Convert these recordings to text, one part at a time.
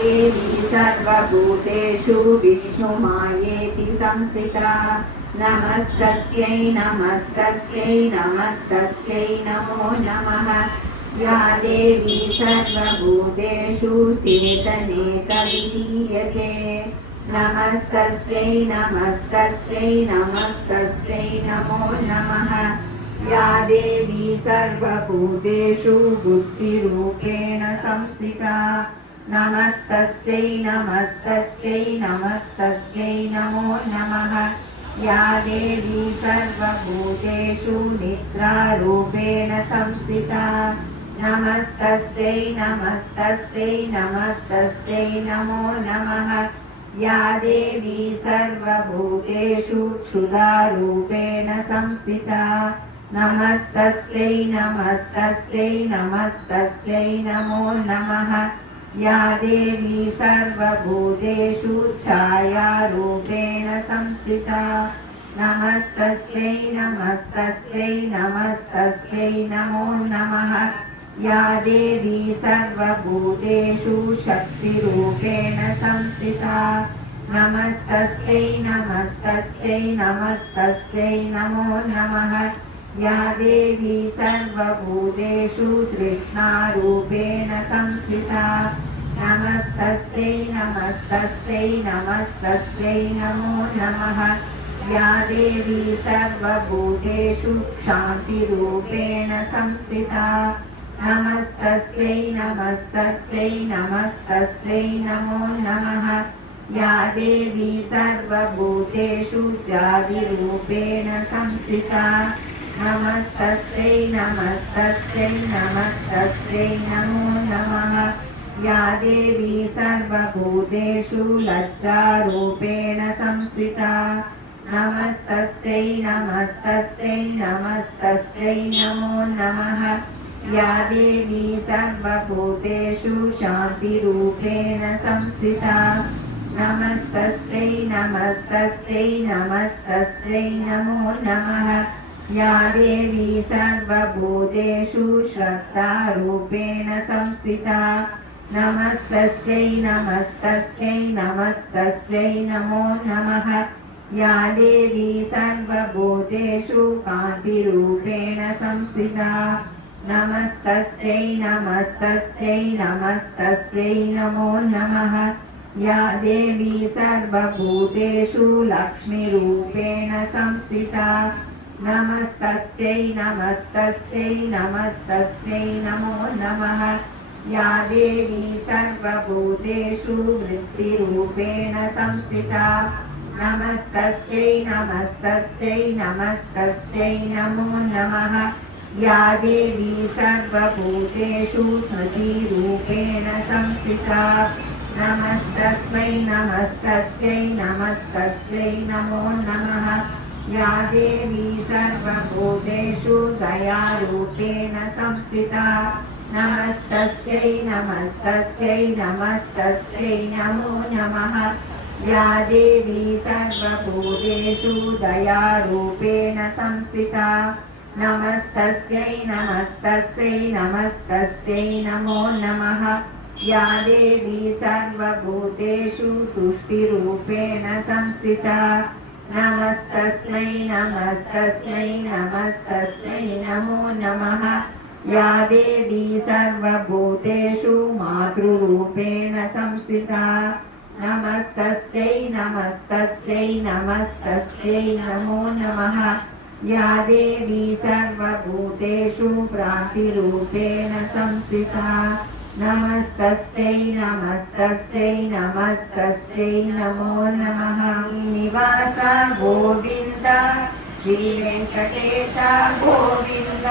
देवी सर्वभूतेषु विष्णुमायेति संस्थिता नमस्तस्यै नमस्तस्यै नमस्तस्यै नमो नमः या देवी सर्वभूतेषु चेतनेकविधीयते नमस्तस्यै नमस्तस्यै नमस्तस्यै नमो नमः या देवी सर्वभूतेषु बुद्धिरूपेण संस्थिता नमस्तस्यै नमस्तस्यै नमस्तस्यै नमो नमः या देवी सर्वभूतेषु निद्रारूपेण संस्थिता नमस्तस्यै नमस्तस्यै नमस्तस्यै नमो नमः या देवी सर्वभूतेषु क्षुधारूपेण संस्थिता नमस्तस्यै नमस्तस्यै नमस्तस्यै नमो नमः या देवी सर्वभूतेषु छायारूपेण संस्थिता नमस्तस्यै नमस्तस्यै नमस्तस्यै नमो नमः या देवी सर्वभूतेषु शक्तिरूपेण संस्थिता नमस्तस्यै नमस्तस्यै नमस्तस्यै नमो नमः या देवी सर्वभूतेषु तृष्णारूपेण संस्थिता नमस्तस्यै नमस्तस्यै नमस्तस्यै नमो नमः या देवी सर्वभूतेषु क्षान्तिरूपेण संस्थिता नमस्तस्यै नमस्तस्यै नमस्तस्यै नमो नमः या देवी सर्वभूतेषु जातिरूपेण संस्थिता नमस्तस्यै नमस्तस्यै नमस्तस्यै नमो नमः या देवी सर्वभूतेषु लज्जारूपेण संस्थिता नमस्तस्यै नमस्तस्यै नमस्तस्यै नमो नमः या देवी सर्वभूतेषु शान्तिरूपेण संस्थिता नमस्तस्यै नमस्तस्यै नमस्तस्यै नमो नमः या देवी सर्वभूतेषु श्रद्धारूपेण संस्थिता नमस्तस्यै नमस्तस्यै नमस्तस्यै नमो नमः या देवी सर्वभूतेषु कान्तिरूपेण संस्थिता नमस्तस्यै नमस्तस्यै नमस्तस्यै नमो नमः या देवी सर्वभूतेषु लक्ष्मीरूपेण संस्थिता नमस्तस्यै नमस्तस्यै नमस्तस्यै नमो नमः या देवी सर्वभूतेषु वृत्तिरूपेण संस्थिता नमस्तस्यै नमस्तस्यै नमस्तस्यै नमो नमः या देवी सर्वभूतेषु स्मृतिरूपेण संस्थिता नमस्तस्यै नमस्तस्यै नमस्तस्यै नमो नमः या देवी सर्वभूतेषु दयारूपेण संस्थिता नमस्तस्यै नमस्तस्यै नमस्तस्यै नमो नमः या देवी सर्वभूतेषु दयारूपेण संस्थिता नमस्तस्यै नमस्तस्यै नमस्तस्यै नमो नमः या देवी सर्वभूतेषु तुष्टिरूपेण संस्थिता नमस्तस्यै नमस्तस्यै नमस्तस्यै नमो नमः या देवी सर्वभूतेषु मातृरूपेण संस्थिता नमस्तस्यै नमस्तस्यै नमस्तस्यै नमो नमः या देवी सर्वभूतेषु प्राप्तिरूपेण संस्थिता नमस्तस्यै नमस्तस्यै नमस्तस्यै नमो नमः निवासा गोविन्द श्रीवेङ्कटेश गोविन्द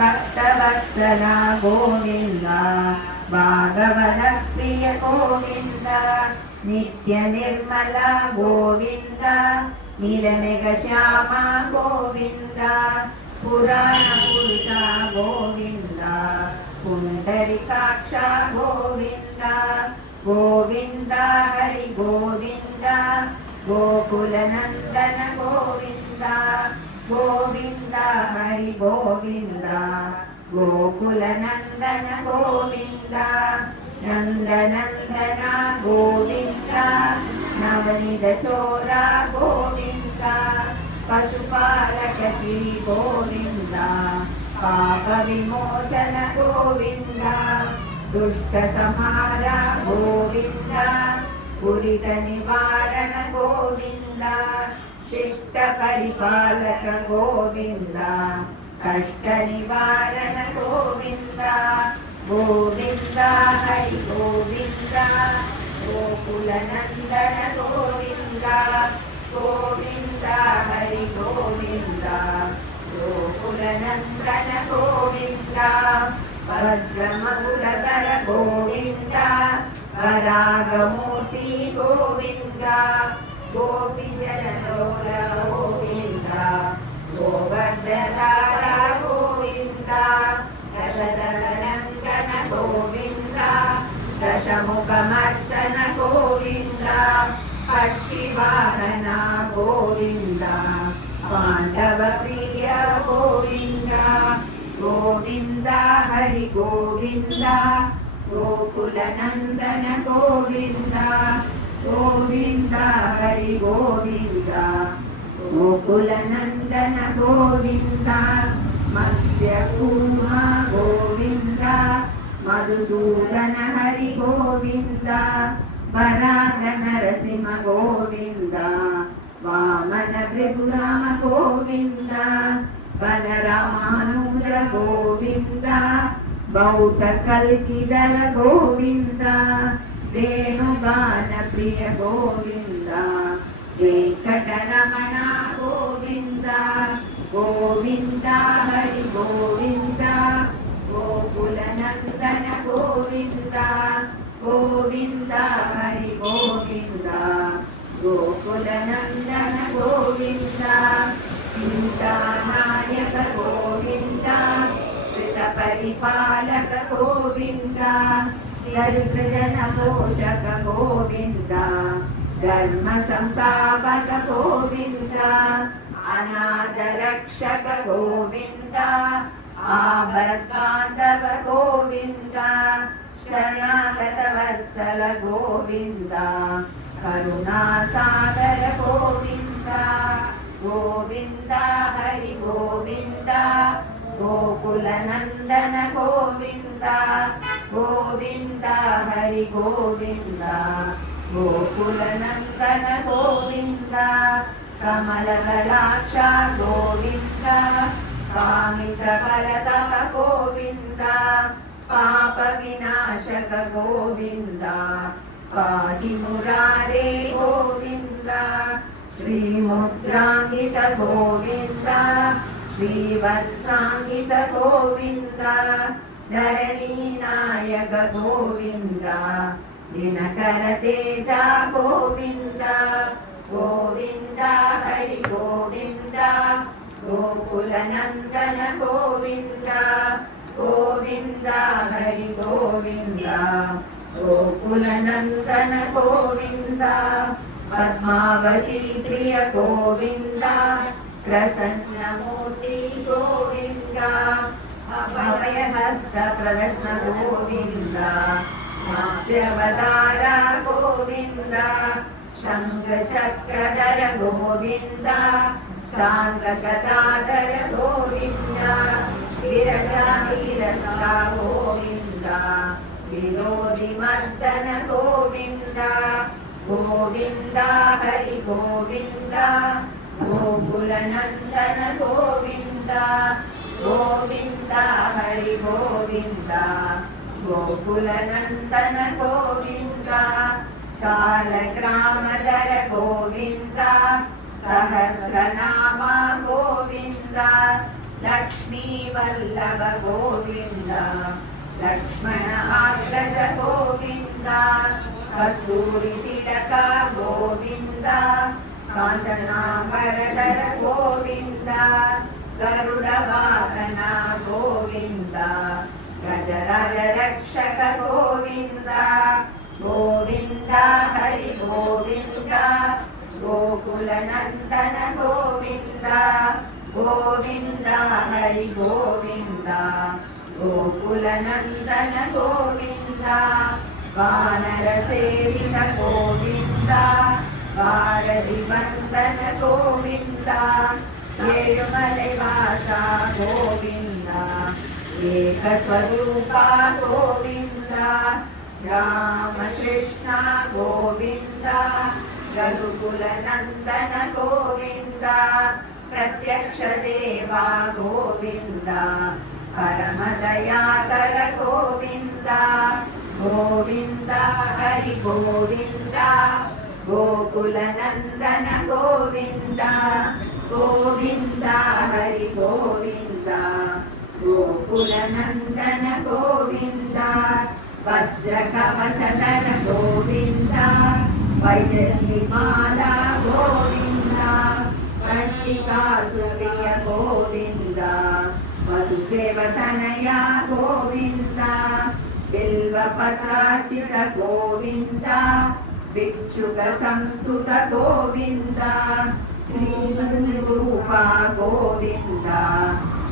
भक्तवत्सला गोविन्द भागवतप्रिय गोविन्द नित्यनिर्मला गोविन्द नीलमेघश्यामा गोविन्द पुराणपुरुषा गोविन्द पुण्डरीकाक्षा गोविन्द गोविन्द हरि गोविन्द गोकुलनन्दन गोविन्द गोविन्द हरि गोविन्द गोकुलनन्दन गोविन्द नन्दनन्दन गोविन्द नवनीतचोर गोविन्द पशुपालक श्री गोविन्द पापविमोचन गोविन्द दुष्टसंहार गोविन्द दुरितनिवारण गोविन्द शिष्टपरिपालक गोविन्द कष्टनिवारण गोविन्द गोविन्द हरि गोविन्द गोकुलनन्दन गोविन्द गोविन्द हरि गोविन्द गोकुलनन्दन गोविन्द वज्रमकुलधर गोविन्द वरागमूर्ति गोविन्द गोपीजनलोल गोविन्द गोवर्धनधार गोविन्द दशरथनन्दन गोविन्द दशमुखमर्दन गोविन्द पक्षिवाहन गोविन्द पाण्डवप्रिय गोविन्द गोविन्द हरि गोविन्द गोकुलनन्दन गोविन्द गोविन्द हरि गोविन्द गोकुलनन्दन गोविन्द मत्स्यकूर्म गोविन्द मधुसूदन हरि गोविन्द वराह नरसिंह गोविन्द वामन भृगुराम गोविन्द वनरामानुज गोविन्द बौद्धकल्किदर गोविन्द वेणुगान प्रिय गोविन्द वेङ्कटरमण गोविन्द गोविन्द हरि गोविन्द गोकुलनन्दन गोविन्द गोविन्द हरि गोविन्द गोकुलनन्दन गोविन्द सीतानायक गोविन्द कृतपरिपालक गोविन्द दरिद्रजनपोषक गोविन्द धर्म संस्थापक गोविन्द अनाथरक्षक गोविन्द आभद्बान्धव गोविन्द शरणागतवत्सल गोविन्द करुणासागर गोविन्द गोविन्द हरि गोविन्द गोकुलनन्दन गोविन्द गोविन्द हरि गोविन्द गोकुलनन्दन गोविन्द कमलदलाक्ष गोविन्द कामितफलदः गोविन्द पापविनाशक गोविन्द पाहि मुरारे गोविन्द श्रीमुद्राङ्गित गोविन्द श्रीवत्साङ्गित गोविन्द धरणीनायक गोविन्द दिनकर तेज गोविन्द गोविन्द हरि गोविन्द गोकुलनन्दन गोविन्द गोविन्द हरि गोविन्द गोकुलनन्दन गोविन्द पद्मावती प्रिय गोविन्द प्रसन्नमूर्ति गोविन्द अभयहस्त प्रदर्शन गोविन्द मात्र्यवतार गोविन्द शङ्खचक्रधर गोविन्द शाङ्खगदाधर गोविन्द विरजाहिरसा गोविन्द विरोधिमर्दन गोविन्द गोविन्द हरि गोविन्द गोकुलनन्दन गोविन्द गोविन्द हरि गोविन्द गोकुलनन्दन गोविन्द शालग्रामधर गोविन्द सहस्रनाम गोविन्द लक्ष्मीवल्लभ गोविन्द लक्ष्मण अग्रज गोविन्द कस्तूरि तिलक गोविन्द काञ्चनाम्बरधर गोविन्द गरुडवाहन गोविन्द गजराज रक्षक गोविन्द गोविन्द हरि गोविन्द गोकुलनन्दन गोविन्द गोविन्द हरि गोविन्द गोकुलनन्दन गोविन्द वानरसेवित गोविन्द वारधिवन्दन गोविन्द येळुमलैवासा गोविन्द एकस्वरूपा गोविन्द रामकृष्ण गोविन्द रघुकुलनन्दन गोविन्द प्रत्यक्ष देवा गोविन्द परमदयाकर गोविन्द गोविन्द हरि गोविन्द गोकुलनन्दन गोविन्द गोविन्द हरि गोविन्द गोकुलनन्दन गोविन्द वज्रकवचधर गोविन्द वैजयन्तिमाला गोविन्द कण्डिकासुप्रिय गोविन्द वसुदेवतनया गोविन्द बिल्वपत्रार्चित गोविन्द भिक्षुकसंस्तुत गोविन्द श्रीमद्रूपा गोविन्द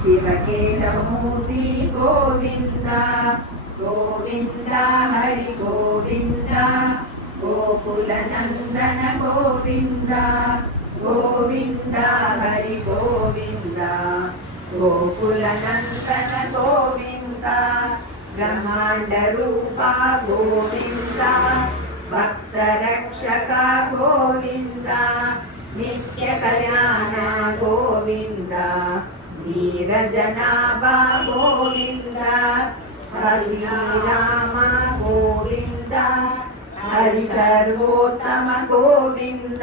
शिवकेशमूर्ति गोविन्द गोविन्द हरि गोविन्द गोकुलनन्दन गोविन्द गोविन्द हरि गोविन्द गोकुलनन्दन गोविन्द ब्रह्माण्डरूपा गोविन्द भक्तरक्षक गोविन्द नित्यकल्याण गोविन्द वीरजनाभा गोविन्द हरि राम गोविन्द हरि सर्वोत्तम गोविन्द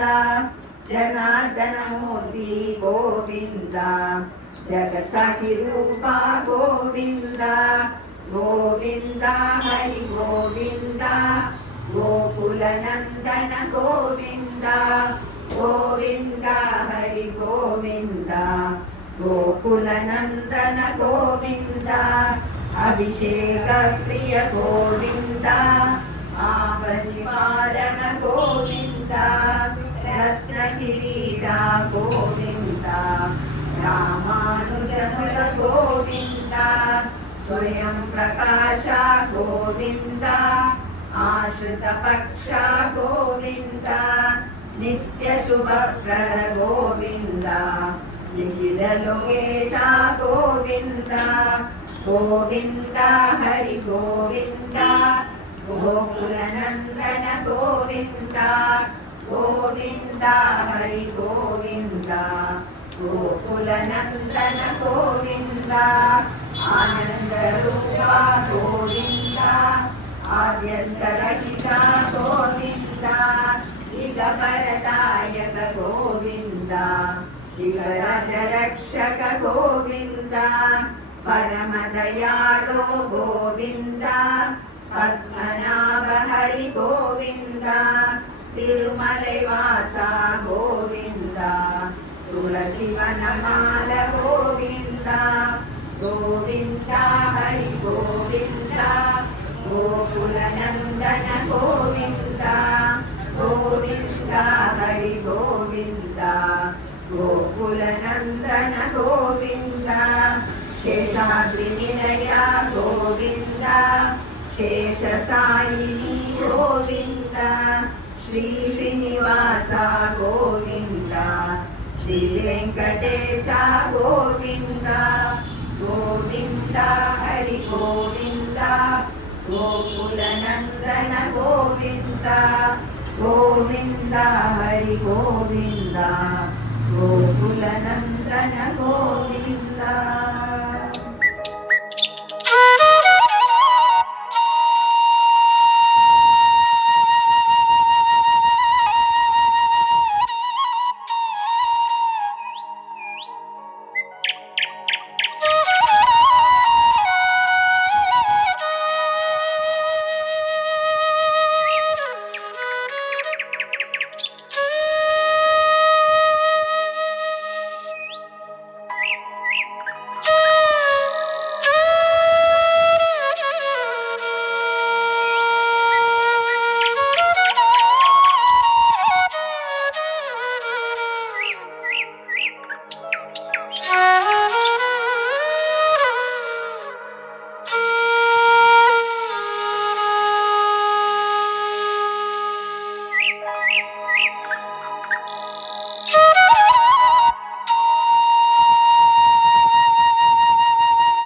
जनार्दनमूर्ति गोविन्द जगत्साक्षिरूपा गोविन्द गोविन्द हरि गोविन्द गोकुलनन्दन गोविन्द गोविन्द हरि गोविन्द गोकुलनन्दन गोविन्द अभिषेक प्रिय गोविन्द आवनिवारण गोविन्द रत्नकिरीटा गोविन्द रामानुजमुल गोविन्द स्वयं प्रकाश गोविन्द आश्रितपक्ष गोविन्द नित्यशुभप्रद गोविन्द निखिललोकेश गोविन्द गोविन्द हरि गोविन्द गोकुलनन्दन गोविन्द गोविन्द हरि गोविन्द गोकुलनन्दन गोविन्द आनन्दरूपा गोविन्द आद्यन्तरहित गोविन्द इगपरदायक गोविन्द इगराजरक्षक गोविन्द परमदयाळो गोविन्द पद्मनाभ हरि गोविन्द तिरुमलैवासा गोविन्द तुलसीवनमाल गोविन्द गोविन्द हरि गोविन्द गोकुलनन्दन गोविन्द गोविन्द हरि गोविन्द गोकुलनन्दन गोविन्द शेषाद्रिनिलया गोविन्द शेषसायिनी गोविन्द श्री श्रीनिवास गोविन्द श्री वेङ्कटेश गोविन्द गोविन्द हरि गोविन्द गोकुलनन्दन गोविन्द गोविन्द हरि गोविन्द गोकुलनन्दन गोविन्द।